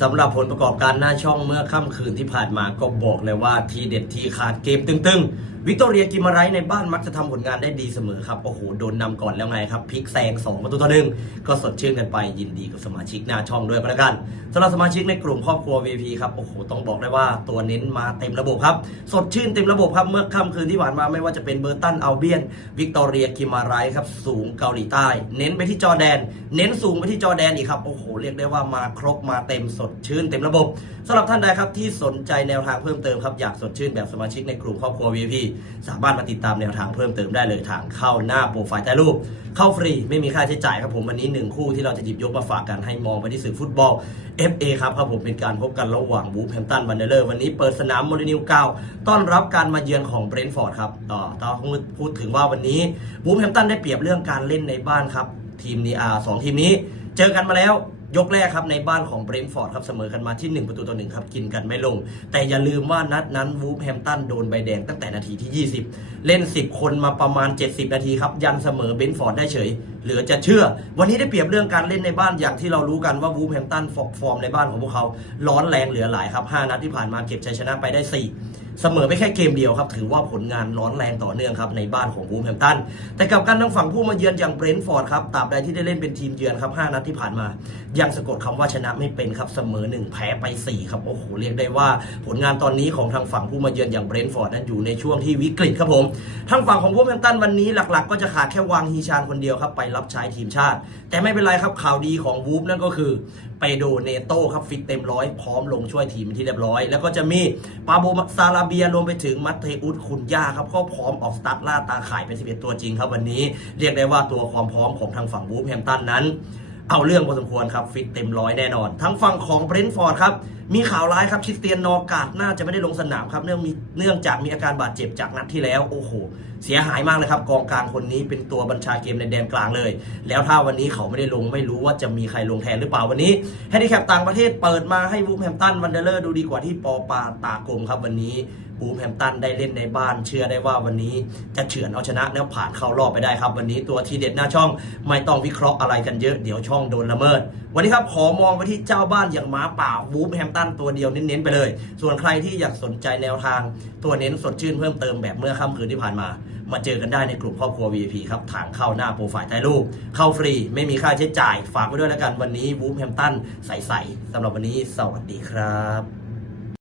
สำหรับผลประกอบการหน้าช่องเมื่อค่ำคืนที่ผ่านมาก็บอกเลยว่าทีเด็ดทีขาดเกมตึงๆ วิกตอเรียกิมาไรในบ้านมักจะทำผลงานได้ดีเสมอครับ โอ้โห โดนนำก่อนแล้วไงครับพลิกแซง2ประตูต่อหนึ่งก็สดชื่นกันไปยินดีกับสมาชิกหน้าช่องด้วยก็แล้วกันสำหรับสมาชิกในกลุ่มครอบครัว VP ครับ โอ้โห ต้องบอกได้ว่าตัวเน้นมาเต็มระบบครับ สดชื่นเต็มระบบครับ เมื่อค่ำคืนที่ผ่านมาไม่ว่าจะเป็นเบอร์ตันอัลเบียน วิกตอเรียกิมาไรครับ สูงเกาหลีใต้ เน้นไปที่จอแดน เน้นสูงไปที่จอแดนอีกครับ โอ้โห เรียกได้ว่ามาครบมาเต็มสดชื่นเต็มระบบสำหรับท่านใดครับที่สนใจแนวทางเพิ่มเติมครับอยากสดชื่นแบบสมาชิกในกลุ่มครอบครัว VIP สามารถมาติดตามแนวทางเพิ่มเติมได้เลยทางเข้าหน้าโปรไฟล์ใต้รูป เข้าฟรีไม่มีค่าใช้จ่ายครับผมวันนี้หนึ่งคู่ที่เราจะหยิบยกมาฝากกันให้มองไปที่สื่อฟุตบอล FA ครับครับผมเป็นการพบกันระหว่างบูแฮมตันวันเดอร์วันนี้เปิดสนามโมลินิวเก้าต้อนรับการมาเยือนของเบรนท์ฟอร์ดครับต่อต้องพูดถึงว่าวันนี้บูแฮมตันได้เปรียบเรื่องการเล่นในบ้านครับทีมนี้อ่าสองทีมนี้ เจอกันมาแล้ว ยกแรกครับในบ้านของเบรนฟอร์ดครับเสมอกันมาที่ 1 ประตูต่อหนึ่งครับกินกันไม่ลง แต่อย่าลืมว่านัดนั้นวูฟแฮมตันโดนใบแดงตั้งแต่นาทีที่ 20 เล่น 10 คนมาประมาณ 70 นาทีครับ ยันเสมอเบรนฟอร์ดได้เฉย เหลือจะเชื่อ วันนี้ได้เปรียบเรื่องการเล่นในบ้านอย่างที่เรารู้กันว่าวูฟแฮมตันฟอร์มในบ้านของพวกเขา ร้อนแรงเหลือหลายครับ5นัดที่ผ่านมาเก็บชัยชนะไปได้ 4 เสมอไปแค่เกมเดียวครับถือว่าผลงานร้อนแรงต่อเนื่องครับในบ้านของวูฟแฮมตันแต่กับการทางฝั่งผู้มาเยือนอย่างเบรนท์ฟอร์ดครับตราบใดที่ได้เล่นเป็นทีมเยือนครับ5นัดที่ผ่านมา ยังสะกดคำว่าชนะไม่เป็นครับเสมอ 1 แพ้ไป 4 ครับโอ้โหเรียกได้ว่าผลงานตอนนี้ของทางฝั่งผู้มาเยือนอย่างเบรนท์ฟอร์ดนั้นอยู่ในช่วงที่วิกฤตครับผมทางฝั่งของวูฟแฮมตันวันนี้หลักๆ ก็จะขาดแค่วางฮีชานคนเดียวครับไปรับใช้ทีมชาติ แต่ไม่เป็นไรครับข่าวดีของวูฟนั่นก็คือไปโดเนโต้ครับฟิตเต็มร้อยพร้อมลงช่วยทีมที่เรียบร้อย แล้วก็จะมีปาโบซาลาเบียรวมไปถึงมัตเทอุสคุนยาครับก็พร้อมออกสตาร์ทล่าตาข่ายเป็น 11 ตัวจริงครับวันนี้เรียกได้ว่าตัวความพร้อมของทางฝั่งวูฟแฮมตันนั้น เอาเรื่องพอสมควรครับฟิตเต็มร้อยแน่นอนทั้งฝั่งของเบรนท์ฟอร์ดครับมีข่าวร้ายครับคริสเตียนนอร์กาดน่าจะไม่ได้ลงสนามครับเนื่องมีเนื่องจากมีอาการบาดเจ็บจากนัดที่แล้วโอ้โหเสียหายมากเลยครับ กองกลางคนนี้เป็นตัวบัญชาเกมในแดนกลางเลย แล้วถ้าวันนี้เขาไม่ได้ลงไม่รู้ว่าจะมีใครลงแทนหรือเปล่าวันนี้แฮนดิแคปต่างประเทศเปิดมาให้วูฟแฮมตันวันเดอร์ดูดีกว่าที่ปอปาตากลมครับวันนี้ บูมแฮมตันได้เล่นในบ้าน เชื่อได้ว่าวันนี้จะเฉือนเอาชนะแล้วผ่านเข้ารอบไปได้ครับ วันนี้ตัวทีเด็ดหน้าช่องไม่ต้องวิเคราะห์อะไรกันเยอะเดี๋ยวช่องโดนละเมิด วันนี้ครับขอมองไปที่เจ้าบ้านอย่างหมาป่าบูมแฮมตันตัวเดียวเน้นๆไปเลย ส่วนใครที่อยากสนใจแนวทาง ตัวเน้นสดชื่นเพิ่มเติมแบบเมื่อค่ำคืนที่ผ่านมา มาเจอกันได้ในกลุ่มครอบครัว VIP ครับทางเข้าหน้าโปรไฟล์ใต้รูปเข้าฟรีไม่มีค่าใช้จ่ายฝากไว้ด้วยแล้วกันวันนี้บูมแฮมตันใสๆสำหรับวันนี้สวัสดีครับ